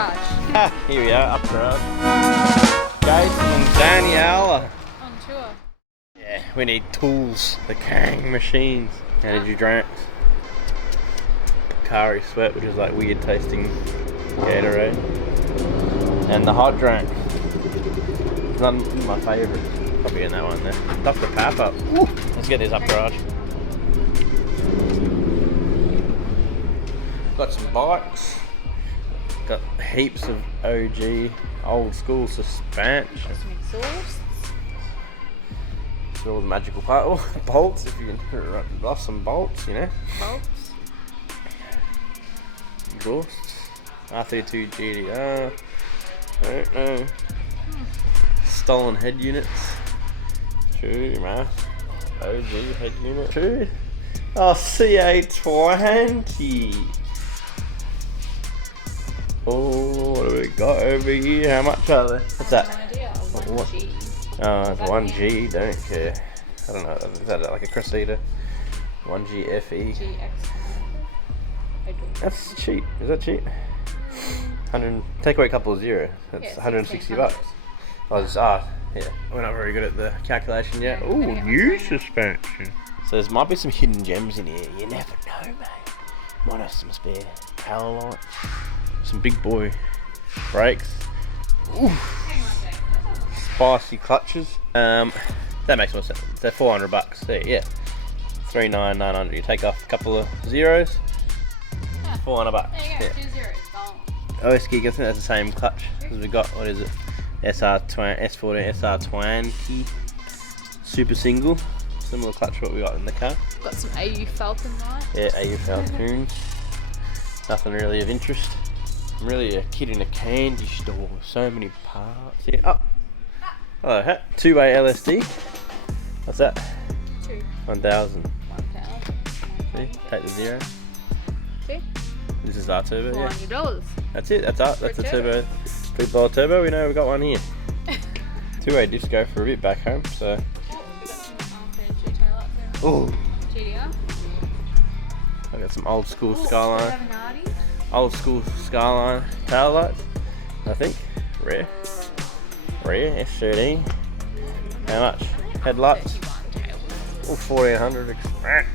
garage. Here we are, up garage. Jason and Daniela. On tour. Yeah, we need tools. The Kang machines. Energy drinks. Kari Sweat, which is like weird tasting Gatorade. And the hot drink. It's not my favourite. Probably in that one there. Dr. Pepper. Ooh. Let's get these up garage. Got some bikes. Got heaps of OG old school suspension. Got some exhausts. All the magical part. Oh, bolts, if you can lost some bolts, you know. Bolts. Exhausts. R32 GDR. I don't know. Stolen head units. True, man. OG head unit. True. Oh, CA20. Oh, what do we got over here? How much are they? What's that? No idea. 1G. Oh, it's 1G, don't care. I don't know, is that like a Cressida? 1G FE. GX. That's cheap, is that cheap? 100, take away a couple of zero, that's Yeah, 160 $1,600. bucks. Yeah, we're not very good at the calculation yet. Ooh, new suspension. So there might be some hidden gems in here, you never know, mate. Might have some spare power lights. Some big boy brakes. Ooh. Spicy clutches. That makes more sense. They're 400 bucks. There, yeah. 39900. You take off a couple of zeros. 400 bucks. There you go. Yeah. 2 zeros. Gone. OS gig. I think that's the same clutch as we got. What is it? S14 SR20 super single. Similar clutch to what we got in the car. Got some AU Falcon lights. Yeah, AU Falcons. Nothing really of interest. I'm really a kid in a candy store. So many parts. Yeah. Oh. Hello, hat. 2-way LSD. What's that? 2. 1000. 1,000. See? Take the zero. See? This is our turbo, yeah. $400. That's it, that's the For a turbo. Big ball turbo, we know we got one here. 2-way disco for a bit back home, so. Oh, we got some fancy taillights there. Ooh. GDR. I got some old school Oh, Skyline. 790. Old school Skyline tail lights, I think. Rare S13. How much? Headlights? 31 taillights. Oh, 1400 expensive.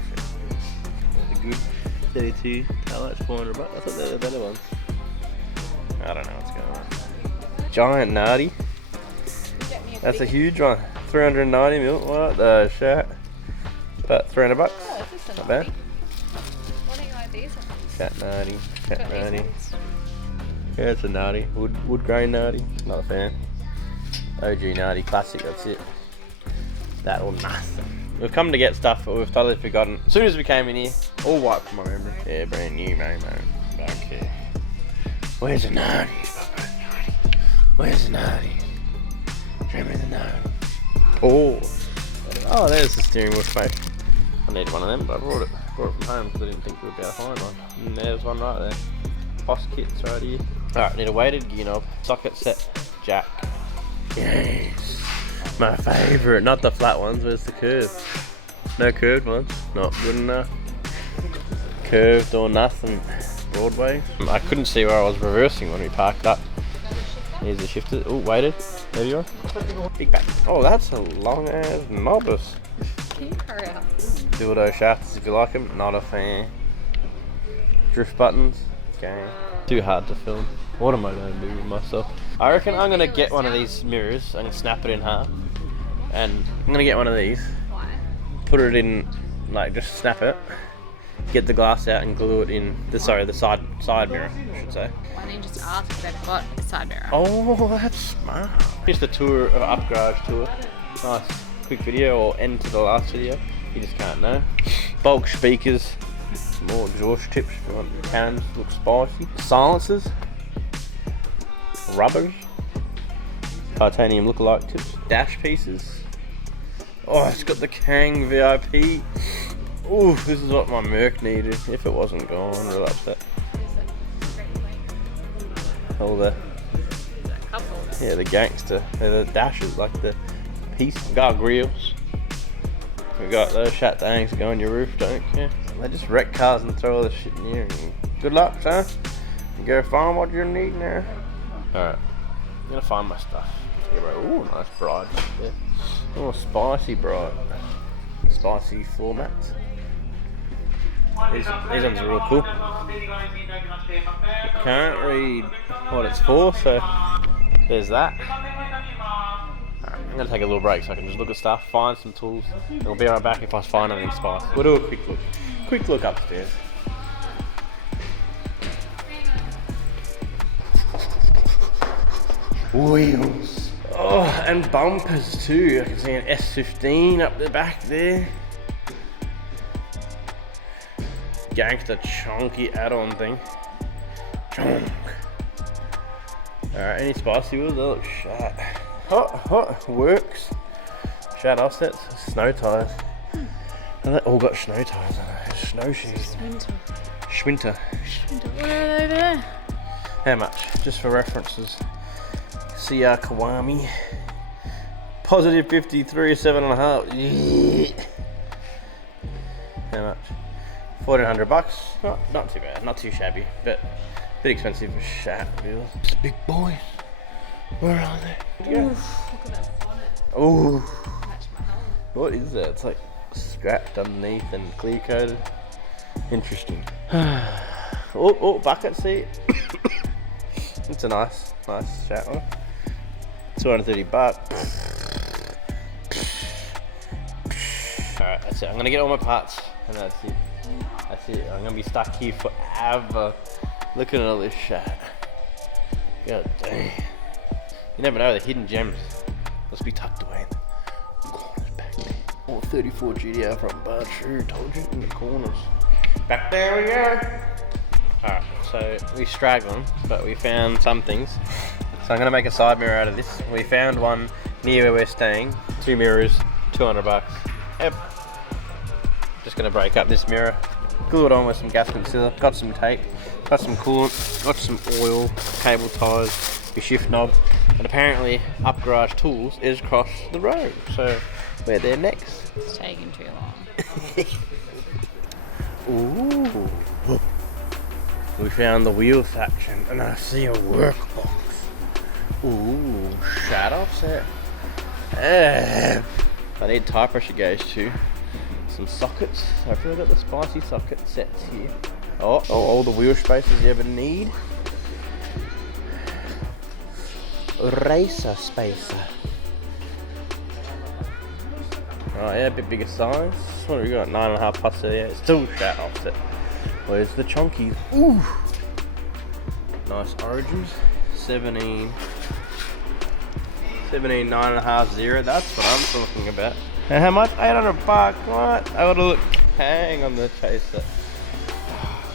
The good 32 taillights, 400 bucks. I thought they were the better ones. I don't know what's going on. Giant Nardi. Get me a That's a big- huge one. 390 mil. What the shit? About 300 bucks. Oh, this is a Not bad. Nardi. What do you like these ones? Cat Nardi. Cat Got these Nardi. ones. Yeah, it's a Nardi. Wood grain Nardi. Not a fan. OG Nardi classic, that's it. That or nothing. We've come to get stuff, but we've totally forgotten. As soon as we came in here, all wiped from my memory. Yeah, brand new, mate. Don't care. Where's the Nardi? Where's the Nardi? Show me the Nardi. Oh, there's the steering wheel space. I need one of them, but I brought it from home because I didn't think we would be able to find one. And there's one right there. Boss kit's right here. Alright, need a weighted gear knob, socket set, jack. Yes, my favourite. Not the flat ones, where's the curve? No curved ones, not good enough. Curved or nothing. Broadway. I couldn't see where I was reversing when we parked up. Here's the shifter. Oh, weighted. There you are. Big back. Oh, that's a long ass knobus. Can you hurry up? Dildo shafts if you like them. Not a fan. Drift buttons. Okay. Too hard to film. What am I going to do with myself? I reckon I'm going to get one of these mirrors and snap it in half. And I'm going to get one of these. Why? Put it in, like just snap it. Get the glass out and glue it in the side mirror, I should say. Why don't you just ask if they've got a side mirror? Oh, that's smart. Just a tour of Up Garage tour. Nice quick video, or end to the last video. You just can't know. Bulk speakers. Some more exhaust tips if you want the cans to look spicy. Silencers. Rubbers. Titanium lookalike tips. Dash pieces. Oh, it's got the Kang VIP. Ooh, this is what my Merc needed. If it wasn't gone, real upset. All the the gangster. They're the dashes, like the piece guardrails. We got those shut things that go on your roof, don't care. They just wreck cars and throw all this shit in here. And good luck, son. Go find what you need now. Alright, I'm gonna find my stuff. Here, bro. Ooh, nice bride. Yeah. Oh, spicy bride. Spicy floor mats. These ones are real cool. Can't read what it's for, so there's that. Alright, I'm gonna take a little break so I can just look at stuff, find some tools, and we'll be right back if I find anything spicy. We'll do a quick look. Quick look upstairs. Wheels. Oh, and bumpers too. I can see an S15 up the back there. Gangster chunky add-on thing. Chunk. Alright, any spicy wheels? They look shat. Hot, works. Shat offsets, snow tires. And they all got snow tires on it. Snowshoes. Schwinter. What are they there? How much? Just for references. CR Kiwami. Positive 53, 7.5. Yeah. How much? $1,400. Not too bad, not too shabby, but a bit expensive for shat wheels. It's big boys. Where are they? Oof, look at that bonnet. Ooh. Match my helmet. What is that? It's like scrapped underneath and clear coated. Interesting. Oh, bucket seat. It's a nice shat one. $230. Alright, that's it. I'm gonna get all my parts and that's it. That's it. I'm gonna be stuck here forever looking at all this shat. God dang. You never know, the hidden gems must be tucked away in the corners back there. Oh, 34 GDR front bar, sure, told you, in the corners. Back there we go. Alright, so we straggling, but we found some things. So I'm gonna make a side mirror out of this. We found one near where we're staying. 2 mirrors, $200. Yep. Just gonna break up this mirror, glue it on with some gas concealer, got some tape, got some coolant, got some oil, cable ties, your shift knob, and apparently Up Garage Tools is across the road, so we're there next. It's taking too long. Ooh. We found the wheel section and I see a workbox. Ooh, shat offset. I need tire pressure gauge too. Some sockets. So I feel I got the spicy socket sets here. Oh, all the wheel spacers you ever need. Racer spacer. Oh yeah, a bit bigger size. What have we got? 9.5 plus 38. Still shat offset. Where's the chunkies? Ooh! Nice origins. 17, 9.5, that's what I'm talking about. And how much? $800. What? I would have looked. Hang on the chaser.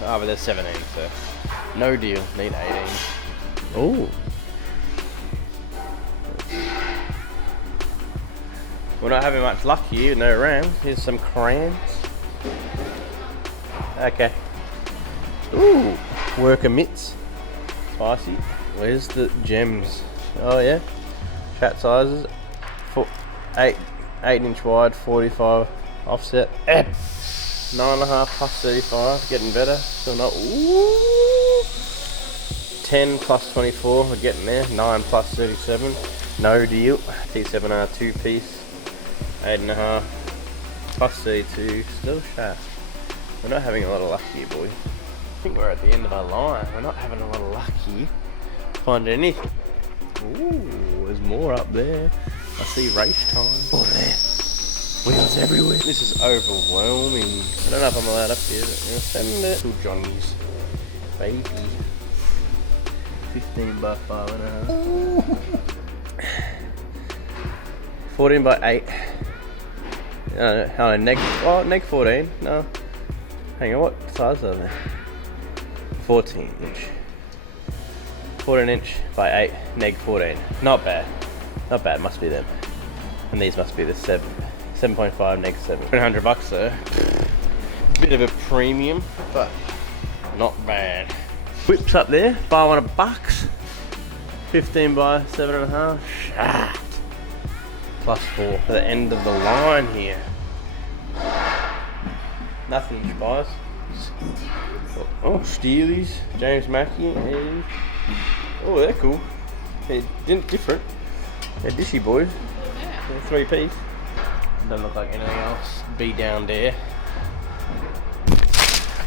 Oh, but there's 17, so no deal. Need 18. Ooh. We're not having much luck here. No rams. Here's some crayons. Okay. Ooh. Worker mitts. Spicy. Where's the gems? Oh yeah. Chat sizes. 8-inch wide, 45 offset. 9.5 plus 35, getting better. Still not. Ooh. 10 plus 24, we're getting there. 9 plus 37, no deal. T7R 2-piece. 8.5 plus 32, still shat. We're not having a lot of luck here, boy. I think we're at the end of our line. We're not having a lot of luck here. Find anything. Ooh, there's more up there. I see race time. Oh, there. Wheels everywhere. This is overwhelming. I don't know if I'm allowed up here, but send it. Little Johnny's. Baby. 15 by 5.5. 14 by 8. Neg 14. No. Hang on, what size are they? 14 inch. 14 inch by 8, neg 14. Not bad. Not bad, must be them. And these must be the 7.5 neg 7. $100 though. Bit of a premium, but not bad. Whips up there, $500. 15 by 7.5. Shat. +4 for the end of the line here. Nothing, guys. Oh, Steelies, James Mackey, and oh, they're cool. They're different. They're dishy boys. Yeah. They're 3-piece. Doesn't look like anything else. Be down there.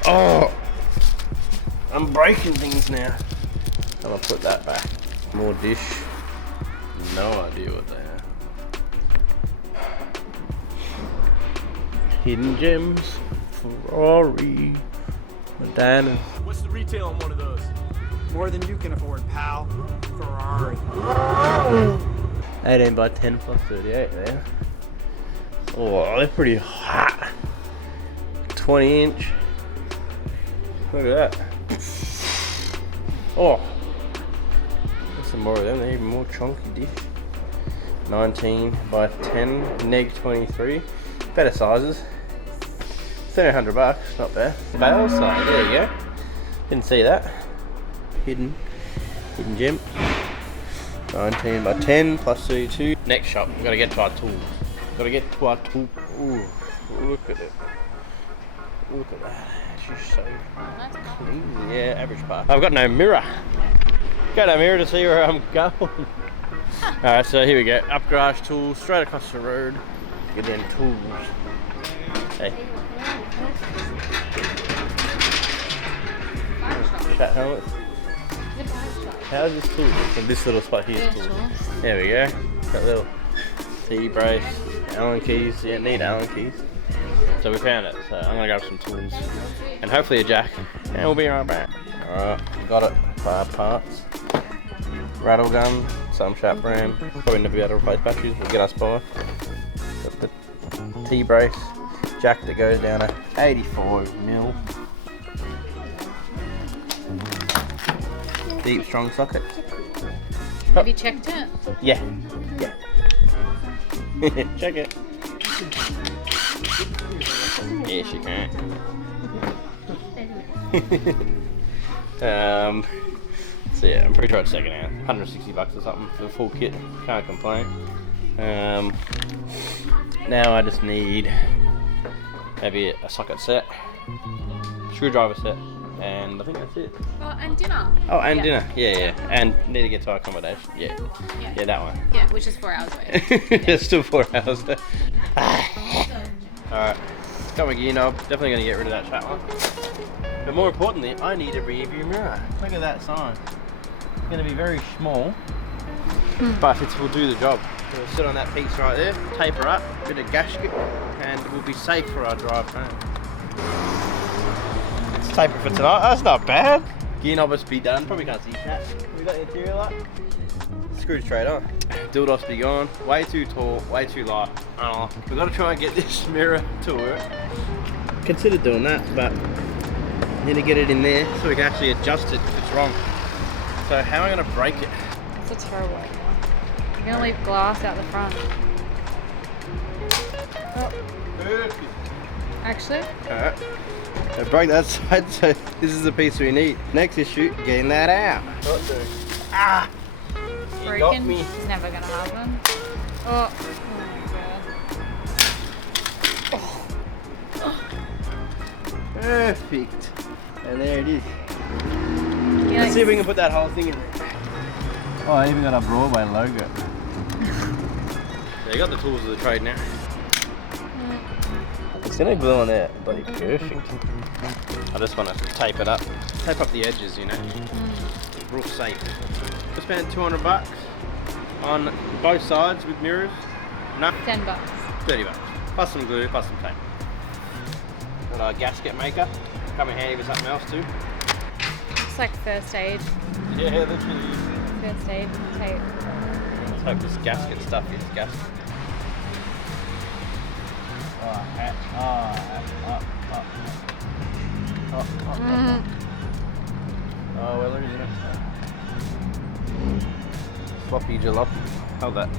Oh, I'm breaking things now. I'm gonna put that back. More dish. No idea what they are. Hidden gems. Ferrari. Madonna. What's the retail on one of those? More than you can afford, pal. Ferrari. 18 by 10 plus 38 there. Oh, they're pretty hot. 20 inch. Look at that. Oh. There's some more of them. They're even more chunky dish. 19 by 10. Neg 23. Better sizes. $1,300, not bad. Bale side, there you go. Didn't see that. Hidden gem. 19 by 10 plus 32. Next shop, we've got to get to our tools. Got to get to our tool. Ooh, look at it. Look at that. She's so clean. Yeah, average part. I've got no mirror. Got no mirror to see where I'm going. Alright, so here we go. Up garage tools, straight across the road. Get in tools. Hey. Chat helmets. How's this tool? From this little spot here. There we go. Got little T-brace, Allen keys. You don't need Allen keys. So we found it. So I'm gonna grab some tools and hopefully a jack, and we'll be right back. Alright, got it. 5 parts. Rattle gun, some sharp brand. Probably never be able to replace batteries, but get us by. Got the T-brace, jack that goes down to 84mm. Deep strong socket. Have you checked it? Yeah. Yeah. Check it. Yes, you can. So yeah, I'm pretty sure it's second hand. $160 or something for the full kit. Can't complain. Now I just need maybe a socket set, screwdriver set, and I think that's it. Oh, and dinner. Oh, and dinner. Yeah. And need to get to our accommodation. Yeah, that one. Yeah, which is 4 hours away. It's still 4 hours. Alright, got my gear knob. Definitely going to get rid of that chat one. But more importantly, I need a rear view mirror. Look at that sign. It's going to be very small, but it will do the job. So we'll sit on that piece right there, taper up, bit of gasket, and we'll be safe for our drive home. It's taper for tonight. That's not bad. Gear knob must be done. Probably can't see that. We got the interior light. Screwed straight on. Dildos be gone. Way too tall, way too light. We've got to try and get this mirror to work. Consider doing that, but need to get it in there so we can actually adjust it if it's wrong. So how am I going to break it? It's a terrible idea. You're going to leave glass out the front. Oh. Perfect. Actually? Alright. So break that side, so this is the piece we need. Next issue, getting that out. Ah! You got Broken. me. It's never going to happen. Oh. Oh my god. Perfect. And there it is. Yeah, Let's see if we can put that whole thing in there. Oh, I even got a Broadway logo. You got the tools of the trade now. It's gonna glue on there, bloody perfect. I just want to tape it up. Tape up the edges, you know. Real safe. I spent $200 on both sides with mirrors. No, $10. $30. Plus some glue, plus some tape. Got our gasket maker. Come in handy with something else too. It's like first aid. Yeah, literally. First aid tape. Let's hope this gasket stuff is gasket. Oh, we're losing it. Sloppy jalopy. Hold that.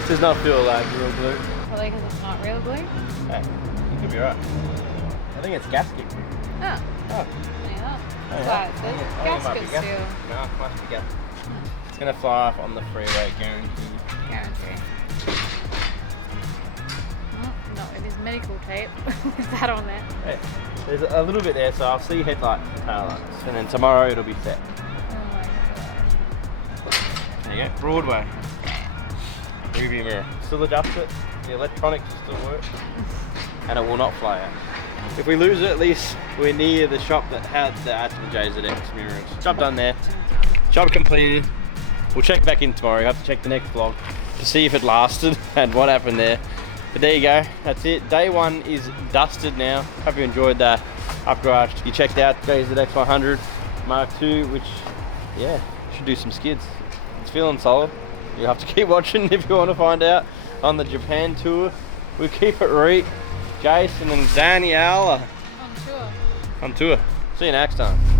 This does not feel like real glue. Probably because it's not real glue. Hey, you could be right. I think it's gasket. Oh. Oh. Yeah. Oh, But yeah. the I think it might gasket be gasket. seal. No, it must be gasket. It's gonna fly off on the freeway, guaranteed. Guarantee. Oh, not It is medical tape with that on there. Hey, there's a little bit there, so I'll see headlight and taillights, and then tomorrow it'll be set. Oh my god. There you go, Broadway. Rearview mirror. Still adjust it. The electronics still work, and it will not fly out. If we lose it, at least we're near the shop that had the Atom JZX mirrors. Job done there. Job completed. We'll check back in tomorrow. You have to check the next vlog to see if it lasted and what happened there. But there you go. That's it. Day one is dusted now. Hope you enjoyed that upgrade. You checked out JZX 100 Mark II, which, yeah, should do some skids. It's feeling solid. You'll have to keep watching if you want to find out on the Japan tour. We'll keep it Reet, Jason and Daniela On tour. on tour. See you next time.